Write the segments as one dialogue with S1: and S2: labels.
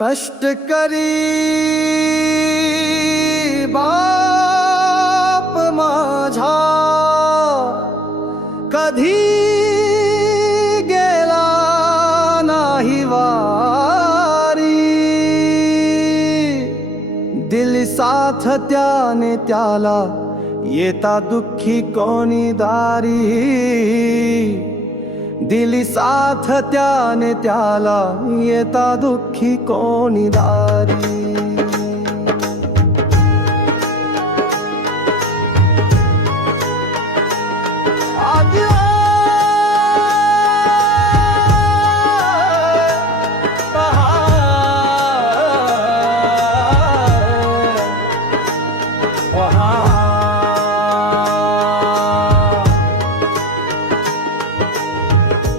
S1: कष्ट करी बाप माझा. कधी गेला नाही वारी. दिल साथ त्याने त्याला येता दुःखी कोणी दारी. दिली साथ त्याने त्याला येता दुःखी कोणी दारी.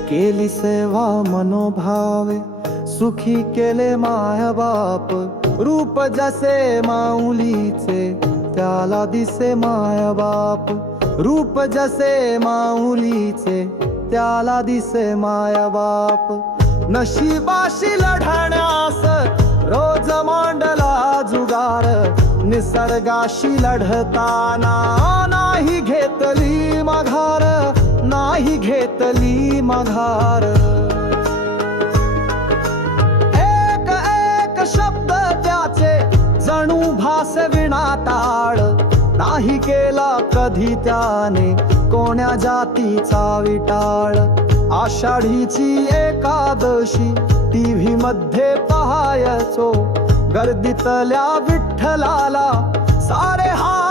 S1: केली सेवा मनोभावे सुखी केले माय बाप. रूप जसे माऊलीचे त्याला दिसे माय बाप. रूप जसे माऊलीचे त्याला दिसे माय बाप. नशिबाशी लढण्यास रोज मांडला जुगार निसर्गाशी लढताना नाही घेतली माघार. नाही घेतली माघार एक एक शब्द त्याचे जणू भासविणा टाळ नाही केला कधी त्याने कोण्या जातीचा विटाळ. आषाढीची एकादशी टीव्ही मध्ये पहायचो. गर्दीतल्या विठ्ठलाला सारे हा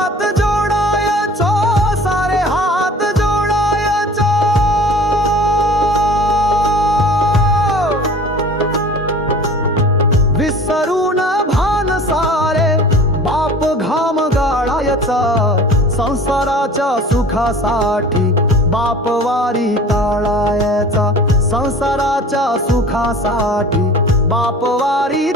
S1: संसाराच्या सुखासाठी बाप वारी ताळायचा संसाराच्या सुखासाठी बाप वारी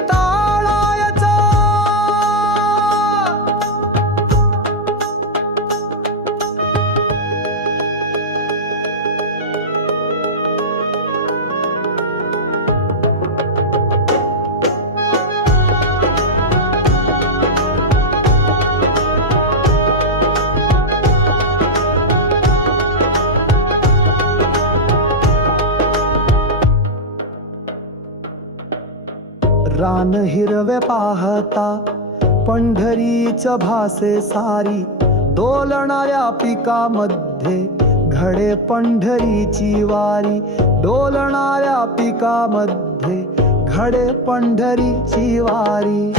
S1: रान हिरवे पाहता पंढरीच भासे सारी डोलणाऱ्या पिकामध्ये घडे पंढरीची वारी डोलणाऱ्या पिकामध्ये घडे पंढरीची वारी.